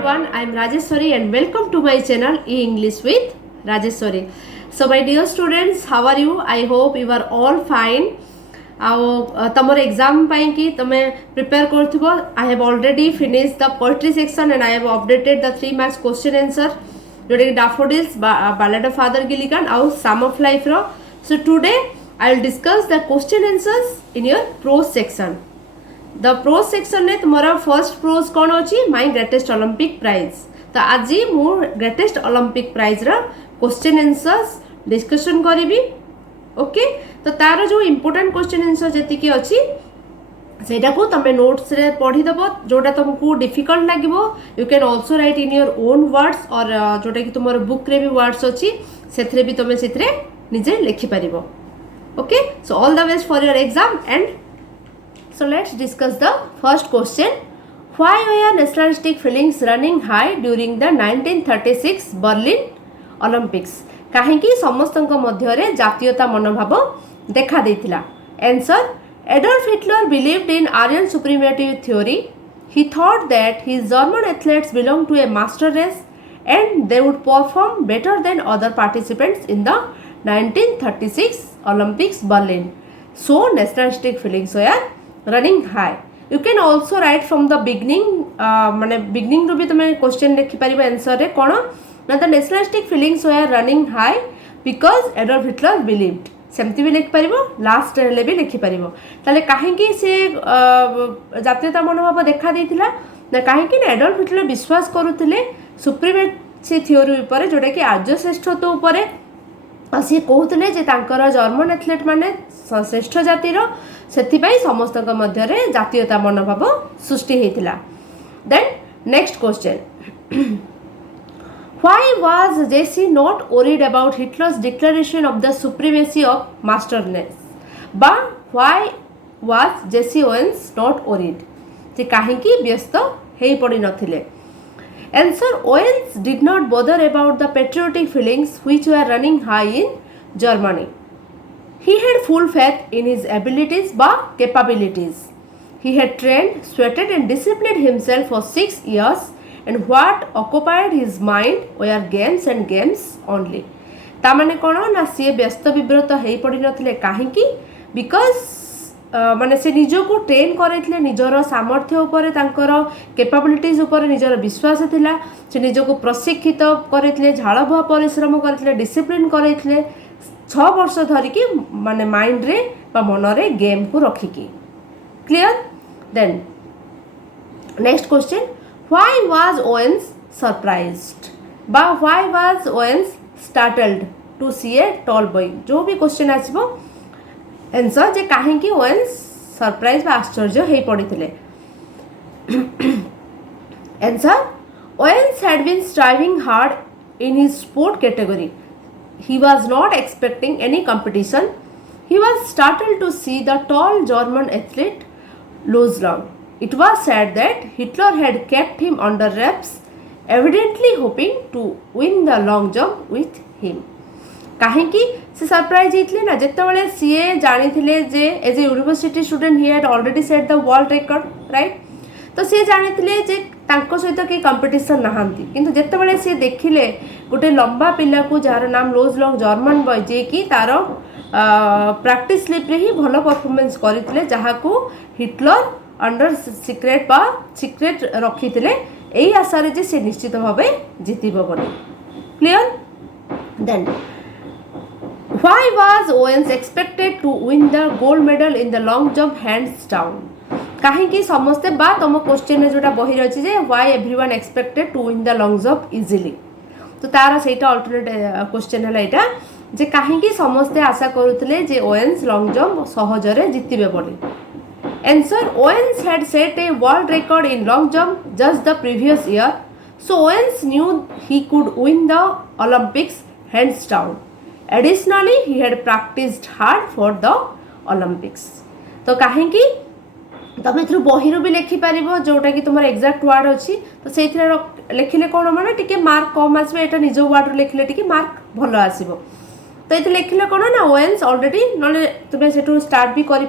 everyone, I am Rajeshwari and welcome to my channel E-English with Rajeshwari. So my dear students, how are you? I hope you are all fine. तमर exam पाई कि तमे prepare करथिबो. I have already finished the poetry section and I have updated the 3 marks question answer Jote कि daffodils, ballad of Father Gilligan और Sum of Life रो. So today I will discuss the question answers in your prose section. The pros section ने तुम्हारा first pros कौन अच्छी my greatest Olympic prize. तो आज मु ग्रेटेस्ट ओलंपिक प्राइज रा क्वेश्चन आंसर्स डिस्कशन करी. ओके, तो तार जो इम्पोर्टेंट क्वेश्चन आंसर जी अच्छी सेटा को तमे नोट्स रे पढ़ी दबो. जोटा तुमको डिफिकल्ट लागिवो you can also write in your own words और जोटा कि तुमर बुक रे भी वर्ड्स अच्छी सेथरे भी तुमे सेथरे निजे लिखि परिबो. Okay, so all the best for your exam and so let's discuss the first question. Why were nationalistic feelings running high during the 1936 Berlin Olympics? काहेकि समस्तଙ୍କ ମଧ୍ୟରେ ଜାତୀୟତା ମନୋଭାବ ଦେଖା ଦେଇଥିଲା. Answer: Adolf Hitler believed in Aryan supremacy theory. He thought that his German athletes belonged to a master race and they would perform better than other participants in the 1936 Olympics Berlin. So nationalistic feelings were running high. You can also write from the beginning. माने beginning रो भी तुम्हें question लिखि परिबो answer रे कोन ना. the nationalistic feelings were running high because Adolf Hitler believed. सेमती भी लिखि परिबो, last रे भी लिखि परिबो. ताले काहेकि से जातीयता मनोभाव देखा देथिला ना काहेकि ना एडल्फ हिटलर विश्वास करूथिले सुप्रीमेसी थ्योरी ऊपर जोटा कि आर्य श्रेष्ठत्व ऊपर. सी कहते जे तांकर जर्मन एथलेट माने श्रेष्ठ जातिर से समस्त मध्य जातीयता मनोभाव सृष्टि होता. Then next question. Why was Jesse not worried about Hitler's declaration of the supremacy of masterness. बा why was Jesse Owens not worried, से कहीं व्यस्त हो पड़ी नथिले. Answer: Owens did not bother about the patriotic feelings which were running high in Germany. He had full faith in his abilities but capabilities. He had trained, sweated and disciplined himself for 6 years and what occupied his mind were games and games only. तामाने कोन ना सी व्यस्त विब्रत हो पड़ी नथिले काहेकि because माने से निजो को train करैथिले निजर सामर्थ्य ऊपर तांकर कैपेबिलिटीज ऊपर निजर विश्वास थिला. से निजो को प्रशिक्षित करैथिले, झाळ बुहा परिश्रम करैथिले, डिसिप्लिन करैथिले 6 वर्ष धरिकी माने माइंड रे बा मन रे गेम को रखिकी. Clear. Then next question. Why was Owens surprised बा why was Owens startled to see a tall boy. जो भी क्वेश्चन आसीबो आंसर जे कहीं ओवेन्स सरप्राइज बा आश्चर्य हो पड़ी. Answer: Owens had been striving hard in his sport category. He was not expecting any competition. He was startled to see the tall German athlete lose long. It was said that Hitler had kept him under wraps, evidently hoping to win the long jump with him. कहीं से surprise होते ना जिते सीए जानी जे as a university student he had already set the world record right. तो सी जानी जे सहित कई कंपिटिशन नहांती किंतु जिते सी देखिले गोटे लंबा पिला को जार नाम लोज लॉन्ग जर्मन बॉय जे कि तार प्रैक्टिस स्लिप रे ही भल परफॉर्मेंस करते जहाँ को हिटलर अंडर सिक्रेट बा सिक्रेट रखी थे यही आशा रे जे से निश्चित भाव जीतब बोली. Clear. Then why was Owens expected to win the gold medal in the long jump hands down. कहीं समस्ते बा तुम क्वेश्चन जोटा बही रही है why everyone expected to win the long jump easily. तो तार सेटा अल्टरनेट क्वेश्चन है यहाँ जे कहीं समस्ते आशा करुले जे ओवेन्स लॉन्ग जंप सहजरे जीतबे बोली. Answer: Owens had set a world record in long jump just the previous year, so Owens knew he could win the Olympics hands down. Additionally, he had practiced hard for the Olympics. तो कहीं तुम ए बही भी लिखिपार जोटा कि तुम exact word अच्छी तो से लिखिले कौन मैंने टी मार्क कम आसो ये निज वर्ड लिखिले टी मार्क भल आसो. तो ये लिखिले कौन ना ओवेन्स ऑलरेडी ना तुम्हें से स्टार्ट भी कर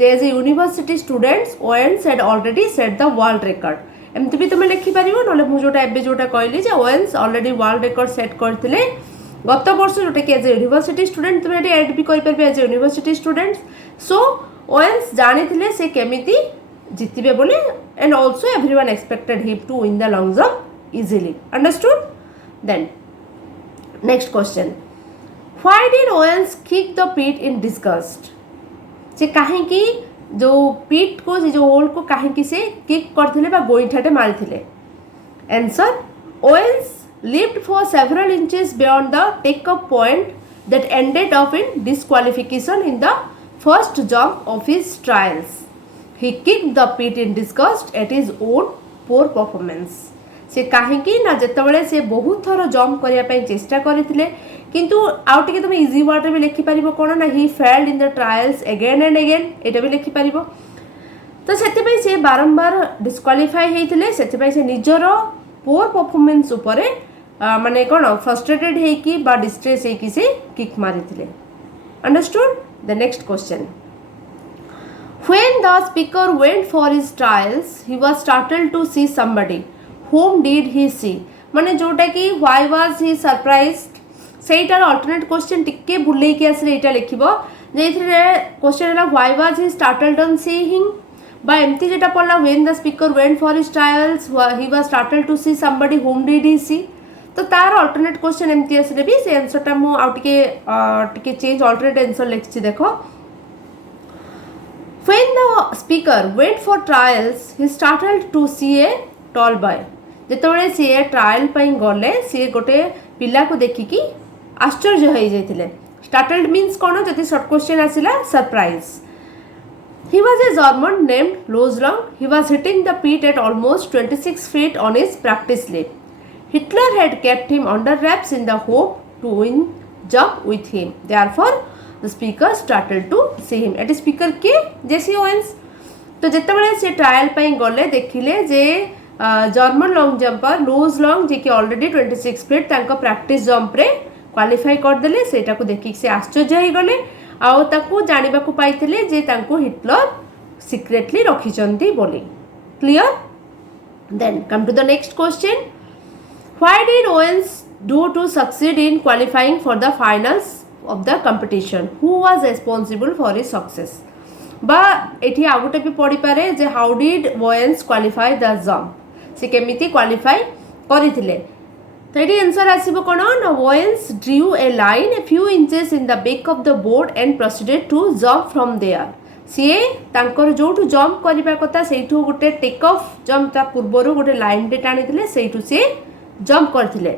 as a university students Owens had already set the world record एमती भी तुम लिखिपर ना मुझा एवं जोटा कहली Owens already world record set करते गत वर्ष जोटा कि एज ए यूनिवर्सिटी स्टूडेंट तुम ये एड भी करें as a university student so Owens जानी से केमिति जितबे बोले and also everyone expected him to win the long jump easily understood then next question why did Owens kick the pit in disgust से कहीं जो पिट को जो होल को कहीं से किक करते गोईठाटे मारी answer Owens lived for several inches beyond the take-off point that ended up in disqualification in the first jump of his trials. He kicked the pit in disgust at his own poor performance. से कहीं ना जितेबाला से बहुत थर jump करने चेष्टा करते किंतु आउ टे तुम इजी वर्ड भी लिखिपर कौन ना he failed in the trials again and again ये भी लिखिपर तो से बारंबार डिस्क्वालीफाई होते से निजर पोर परफॉर्मेंस उपरे माने कौन फ्रस्ट्रेटेड होगी डिस्ट्रेस होगी से किक मारी understood the next question when the speaker went for his trials he was startled to see somebody whom did he see माने जोटा कि why was he surprised सेटार अल्टरनेट क्वेश्चन टिके बुले के आसले एटा लिखिबो जेथिरे क्वेश्चन हला why was he startled on seeing बा एमती जेटा पड़ला when the speaker went for his trials he was startled to see somebody whom did he see तो तार अल्टरनेट क्वेश्चन एमती आसले भी से आंसर टा मु आउ टिके चेंज अल्टरनेट आंसर लिखछि देखो when the speaker went for trials he startled to see a tall boy जिते सी ट्रायल गले सी गोटे पिला को देखिकी आश्चर्य हो जाते स्टार्टल्ड मीन्स कौन जब सर्ट क्वेश्चन आसला surprise he was a German named Luz Long he was hitting the pit at almost 26 feet on his practice leap Hitler had kept him under wraps in the hope to win jump with him therefore the speaker startled to see him at speaker के Jesse Owens तो जिते से trial गले देखिले जे German long jumper Luz Long जी already 26 feet practice jump रे qualify करदे से देखिक से आश्चर्य हो गले आउ जाना पाई जे हिटलर सिक्रेटली रखिंट बोली clear then come to the next question why did Owens do to succeed in qualifying for the finals of the competition who was responsible for his success बा एठी आ गोटे भी पड़ी पारे जे how did Owens qualify the jump से केमिति क्वालिफाई करथिले तो ये आंसर आसीबो कोन ना Owens drew a line a few inches in the back of the board and proceeded to jump from there सी तांकर जोठू जंप करबा कथा सेठू गोटे टेक ऑफ जंप ता पूर्वरु गोटे लाइन टे टाणीथिले सेठू से जंप करथिले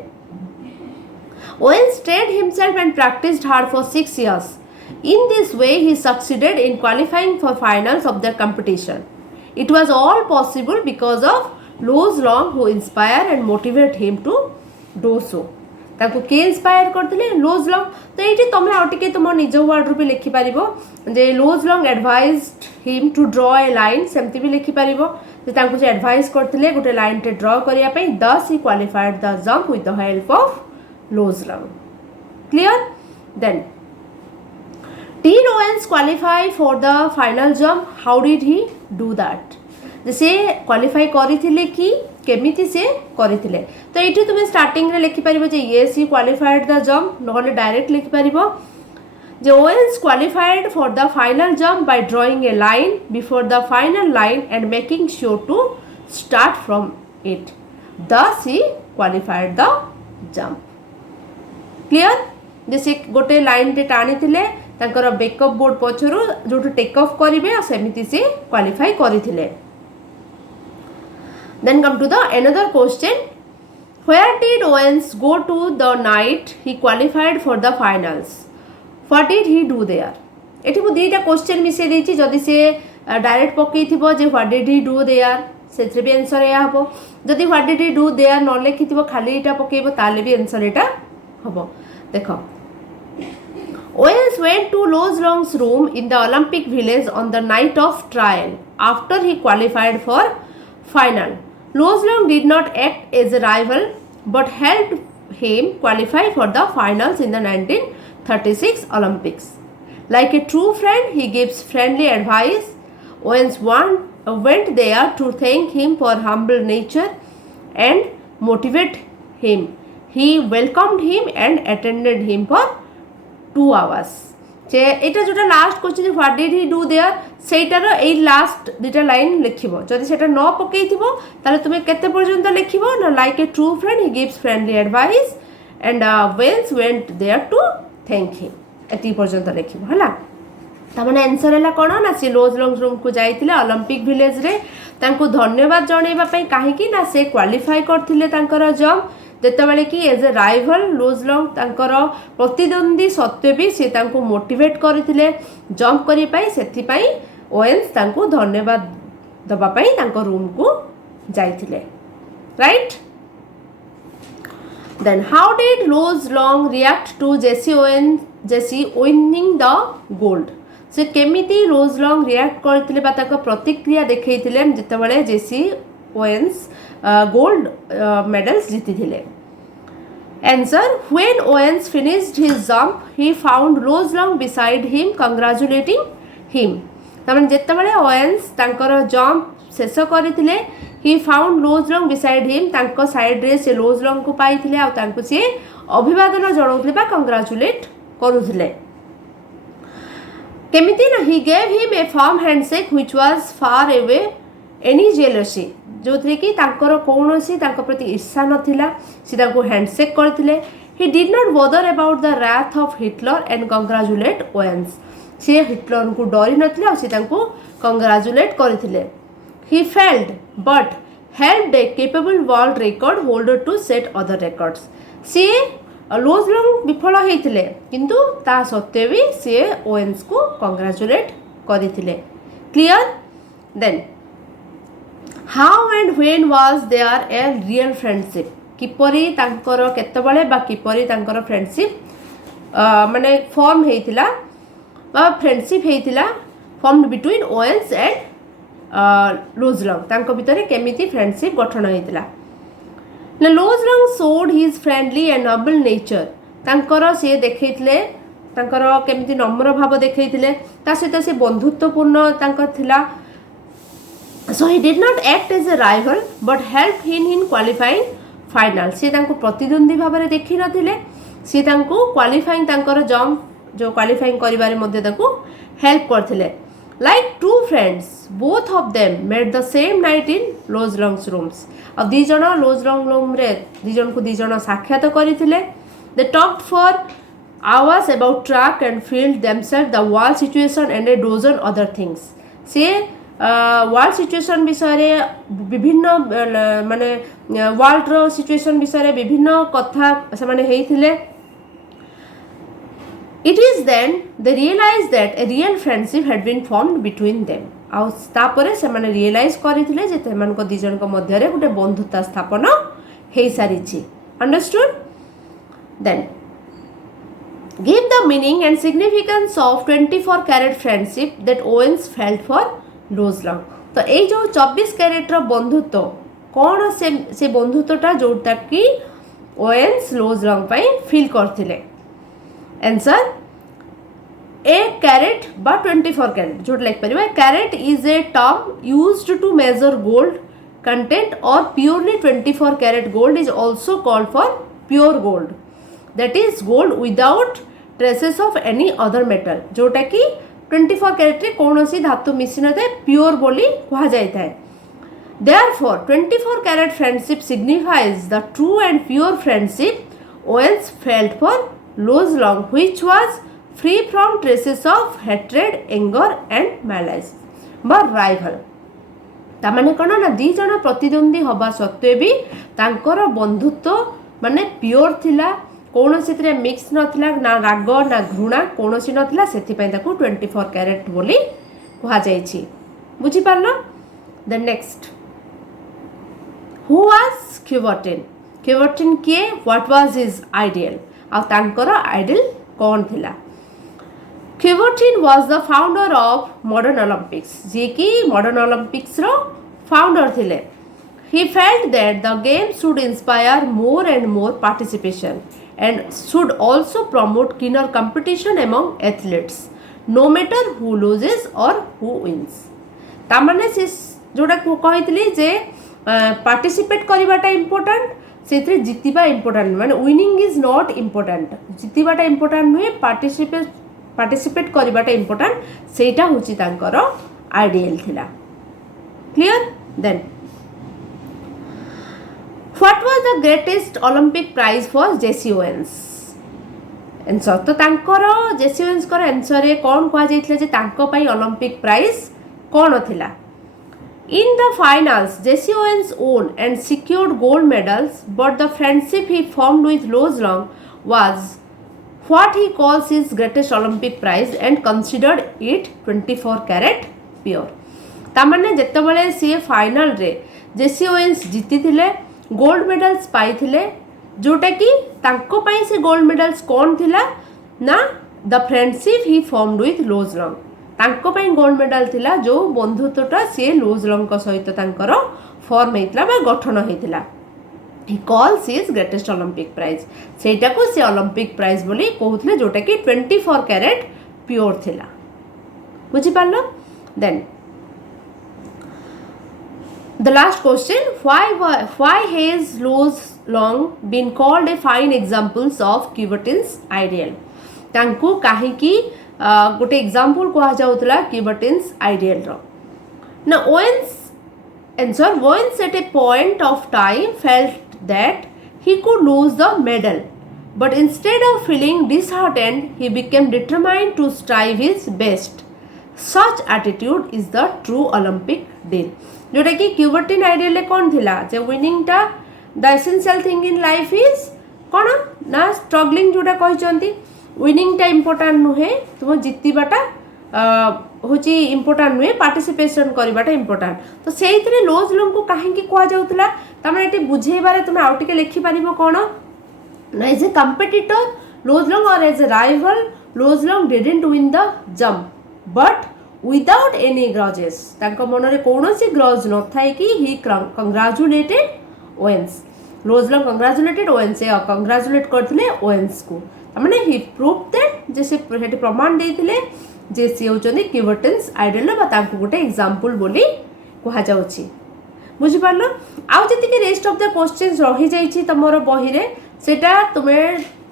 Owens trained himself and practised hard for 6 years in this way he succeeded in qualifying for finals of the competition it was all possible because of Loz Long who inspire and motivate him to do so ताको के inspire करथिले लोज long तो एठी तमे आउटिके तुम निज word रू भी लिखि परिबो जे Luz Long advised him to draw a line सेमति भी लिखि परिबो जे ताको जे एडवाइस करथिले गोटे लाइन टे ड्रॉ करिया पई thus he qualified the jump with the help of Luz Long clear then Did Owens qualify for the final jump? How did he do that? जैसे क्वालिफाई करिथिले कि केमिति से करिथिले तो एठी तुमे स्टार्टिंग रे लिखि परिबो जे yes he qualified the jump नहले डायरेक्ट लिखि परिबो जे Owens qualified for the final jump by drawing a line before the final line and making sure to start from it thus he qualified the jump clear जैसे गोटे line टे टाणीथिले तांकर backup board पछरु जोटु टेक ऑफ करिवे आ सेमिति से क्वालिफाई करिथिले then come to the another question where did Owens go to the night he qualified for the finals what did he do there एठी मु दुईटा क्वेश्चन मिसे देछि जदि से डायरेक्ट पकई थिबो जे what did he do there सेथरे भी आंसर या हबो जदि what did he do there न लेखिथिबो खाली एटा पकेइबो ताले भी आंसर एटा हबो देखो Owens went to Loz Long's room in the Olympic Village on the night of trial after he qualified for final. Loz Long did not act as a rival but helped him qualify for the finals in the 1936 Olympics. Like a true friend, he gives friendly advice. Owens went there to thank him for humble nature and motivate him. He welcomed him and attended him for 2 hours. যে এটা যেটা last question what did he do there সেইটার এই last দুইটা line লিখিব যদি সেটা ন পকাইথিব তাহলে তুমি কেতে পর্যন্ত লিখিব না like a true friend he gives friendly advice and Owens went there to thank him এটি পর্যন্ত লিখিব হলা তাମାନେ ଆନ୍ସର ହେଲା କ'ଣ ନା ସେ ଲୋଜଲଙ୍ଗ ରୁମ୍କୁ ଯାଇଥିଲେ ଅଲମ୍ପିକ ଭିଲେଜରେ ତାଙ୍କୁ ଧନ୍ୟବାଦ ଜଣାଇବା ପାଇଁ କାହିଁକି ନା ସେ କ୍ୱାଲିଫାଇ କରିଥିଲେ ତାଙ୍କର ଜବ୍ ଯେତେବେଳେ କି ଏଜ୍ ଏ ରାଇଭାଲ ଲୋଜଲଙ୍ଗ ତାଙ୍କର ପ୍ରତିଦ୍ୱନ୍ଦ୍ୱୀ ସତ୍ତ୍ୱେ ବି ସେ ତାଙ୍କୁ ମୋଟିଭେଟ୍ କରିଥିଲେ ଜମ୍ପ କରିବା ପାଇଁ ସେଥିପାଇଁ ଓଏନ୍ସ ତାଙ୍କୁ ଧନ୍ୟବାଦ ଦେବା ପାଇଁ ତାଙ୍କ ରୁମ୍କୁ ଯାଇଥିଲେ right then how did Luz Long react to Jesse winning the gold से केमिति लोजलंग रिएक्ट करथिले बा ताको प्रतिक्रिया देखैथिले जेतेबेले जेसी ओवेन्स गोल्ड मेडल्स जीतिथिले answer when Owens finished his jump he found Luz Long beside him congratulating him तमन जेतेबेले ओवेन्स तांकर जंप शेष करथिले he found Luz Long beside him तांको साइड रे से लोजलंग को पाइथिले आ तांको से अभिवादन जणाउथिले बा कंग्रेचुलेट करूथिले केमिति ना he gave him a firm handshake which was far away any jealousy जो थे कि तांकर कौनसी तांको प्रति ईर्षा नथिला से तांको हैंडशेक करथिले he did not bother about the wrath of Hitler and congratulate Owens से हिटलर को डरी नथिले और से तांको कंग्रेचुलेट करथिले he failed but helped a capable world record holder to set other records से लोजलंग विफल होते किंतु ता सत्वे भी सी ओवेन्स को कंग्रेचुलेट करथिले clear then how and when was there a real friendship किपरि तांकर केतबेले बा किपरि तांकर फ्रेंडशिप माने फॉर्म हेतिला बा फ्रेंडशिप हेतिला form between Owens and Luz Long तांको भितरे केमिति फ्रेंडशिप गठन हेतिला Luz Long showed his friendly and noble nature तांकर से देखैथिले तांकर केमिति नम्र भाव देखैथिले ता सहित से बंधुत्वपूर्ण तांकर थिला so he did not act as a rival but help in qualifying final से तांको प्रतिद्वंदी भाव में देखि नथिले से तांको क्वालिफाइंग तांकर जंप जो क्वालिफाइंग करिबारे मध्ये तांको हेल्प करथिले Like two friends, both of them met the same night in Lojlong's rooms. अब दी जन लोजलंग रूम रे दी जन को दी जन साक्षात करिथिले. They talked for hours about track and field themselves, the war situation and a dozen other things. से world situation विषय रे विभिन्न माने वर्ल्ड रो सिचुएशन विषय रे विभिन्न कथा से माने हेइथिले. It is then they realized that a real friendship had been formed between them. आउ तापरे से माने रियलाइज करिथिले जे तेमान को दिजन को मध्य रे गुटे बंधुता स्थापन हेइ सारिछि. Understood then give the meaning and significance of 24 carat friendship that Owens felt for Lojlang. तो ए जो 24 कैरेट रो बंधुत्व कोन से बंधुत्वटा जोटा कि ओवेन्स लोजलंग पई फील करथिले. आंसर ए कैरेट बा 24 कैरेट जो लाइक परिबा carat is a term used to measure gold content और purely 24 carat gold is also called for pure gold that is gold without traces of any other metal जोटा कि 24 carat रे कोनोसी धातु मिसी नथे प्योर बोली कहा जाय थाए. Therefore 24 carat friendship signifies the true and pure friendship Owens felt for Lojlang which was free from traces of hatred, anger and malice but rival. तामाने कोन ना दी जण प्रतिद्वंदी हबा सत्वे भी तांकर बंधुत्व माने प्योर थिला कोनोसी तरे मिक्स नथिला ना राग ना घृणा कोनोसी नथिला सेति पय ताको 24 कैरेट बोली कहा जायछि. बुझी पारलो. The next who was Coubertin. Coubertin के व्हाट वाज हिज आइडियल आ तांकर आइडियल कोन थिला. Coubertin was the founder of modern Olympics जे कि मॉडर्न ओलंपिक्स रो फाउंडर थिले. He felt that the game should inspire more and more participation and should also promote keener competition among athletes no matter who loses or who wins. तामाने से जोड़ा कही जे participate करवाटा इम्पोर्टाट से जितवा इम्पोर्टाट माने विनिंग इज नॉट इम्पोर्टाट जितवाटा इम्पोर्टाट नुहे पार्टिसिपेट करवाटा इम्पोर्टाट सेटा होची तांकर आइडियल थिला clear then what was the greatest Olympic prize for Jesse Owens answer तो तांकर जेसी ओवेन्स कर आंसर रे कोन कहा जाइतले जे तांको पई ओलंपिक प्राइज कोन थिला In the finals, Jesse Owens won and secured gold medals, but the friendship he formed with Loz Long was what he calls his greatest Olympic prize and considered it 24 carat pure. तामने जेतेबेले सी final रे Jesse Owens जीति थिले gold medals पाई थिले जोटा कि तांको पाई से गोल्ड मेडल्स कोन थिला ना the friendship he formed with Luz Long तांको पाई गोल्ड मेडल थिला जो बंधुत्वटा सी लोज लॉन्ग सहित तांकर फॉर्म हेतला बा गठन हेतला he calls his greatest Olympic prize सेटा को से ओलंपिक प्राइज बोली कहउथले जोटा कि 24 कैरेट प्योर थिला बुझी पारलो then the last question why has Loz Long been called a fine examples of Coubertin's ideal तांको काहे की गोटे एग्जाम्पल कह जाउतला क्यूबर्टिन्स आइडियल रो ना Owens answer Owens at a point of time felt that he could lose the medal but instead of feeling disheartened he became determined to strive his best such attitude is the true Olympic deal जोटा कि Coubertin ideal कौन थिला जे विनिंगटा the essential thing in life is कौन ना struggling जोटा कहते विनिंगटा इम्पोर्टाट नुहे तुम जितवाटा हूँ इम्पोर्टाट नुहे पार्टिसिपेशन करवाटा इम्पोर्टाट तो से लोज लॉन्ग को कहीं कह जाऊला तमें ये बुझेबार तुम आउ टे लिखिपार कौन ना as a competitor Luz Long और as a rival Luz Long didn't win the jump but without any grudges मन में कौन ग्रज न थाए कि he congratulated Owens Luz Long congratulated Owens से कंग्राचुलेट करते ओवेन्स को मैंने ही प्रूफ दैट जे से प्रमाण देते जे सी होचंदी क्यूबर्टिन्स आइडियल गोटे एग्जांपल बोली कह जाउछि बुझिपारलो आउ जति रेस्ट ऑफ द क्वेश्चंस रही जाइछि तमरो बही रे सेटा तुमे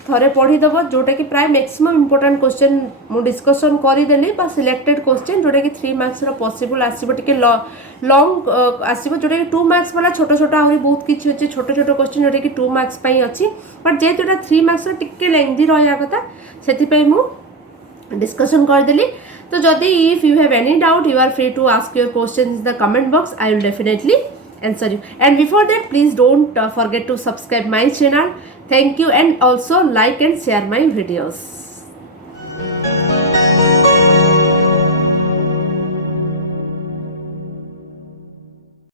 थरे पढ़ी दबो जोटा कि प्राय मैक्सिमम इंपोर्टेंट क्वेश्चन मु डिस्कशन करि देली बा सिलेक्टेड क्वेश्चन जोटा कि 3 मार्क्स रो पॉसिबल आसीबो टिके लॉन्ग आसीबो जोटा कि 2 मार्क्स वाला छोट छोट आहुरी बहुत किछि अछि छोट छोट क्वेश्चन जोटा कि 2 मार्क्स पई अछि बट जे जोटा 3 मार्क्स रो टिके लेंथी रहया कथा सेति पई मु डिस्कशन कर देली तो जदि if you have any doubt you are free to ask your question in the comment box I will definitely answer you and before that please don't forget to subscribe my channel thank you and also like and share my videos.